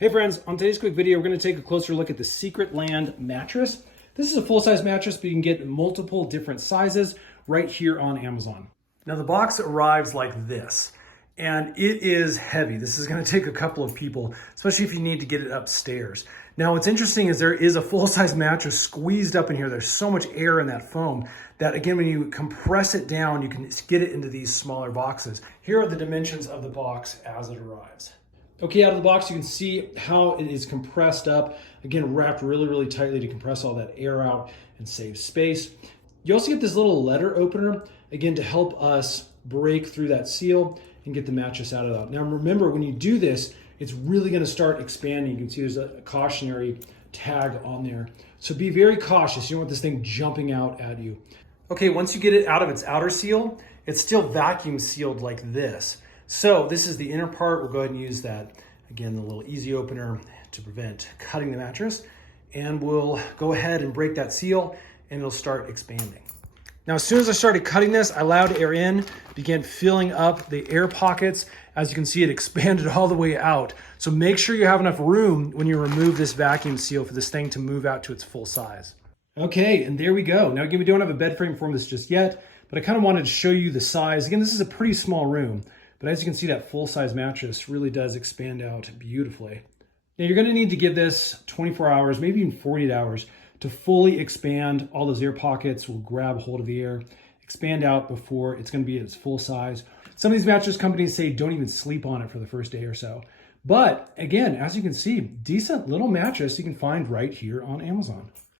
Hey friends, on today's quick video, we're going to take a closer look at the Secret Land mattress. This is a full-size mattress, but you can get multiple different sizes right here on Amazon. Now the box arrives like this, and it is heavy. This is going to take a couple of people, especially if you need to get it upstairs. Now what's interesting is there is a full-size mattress squeezed up in here. There's so much air in that foam that, again, when you compress it down, you can get it into these smaller boxes. Here are the dimensions of the box as it arrives. Okay, out of the box, you can see how it is compressed up. Again, wrapped really, really tightly to compress all that air out and save space. You also get this little letter opener, again, to help us break through that seal and get the mattress out of that. Now, remember, when you do this, it's really gonna start expanding. You can see there's a cautionary tag on there. So be very cautious. You don't want this thing jumping out at you. Okay, once you get it out of its outer seal, it's still vacuum sealed like this. So this is the inner part. We'll go ahead and use that. Again, the little easy opener to prevent cutting the mattress. And we'll go ahead and break that seal and it'll start expanding. Now, as soon as I started cutting this, I allowed air in, began filling up the air pockets. As you can see, it expanded all the way out. So make sure you have enough room when you remove this vacuum seal for this thing to move out to its full size. Okay, and there we go. Now again, we don't have a bed frame for this just yet, but I kind of wanted to show you the size. Again, this is a pretty small room. But as you can see, that full-size mattress really does expand out beautifully. Now you're gonna need to give this 24 hours, maybe even 48 hours to fully expand. All those air pockets will grab hold of the air, expand out before it's gonna be at its full size. Some of these mattress companies say don't even sleep on it for the first day or so. But again, as you can see, decent little mattress you can find right here on Amazon.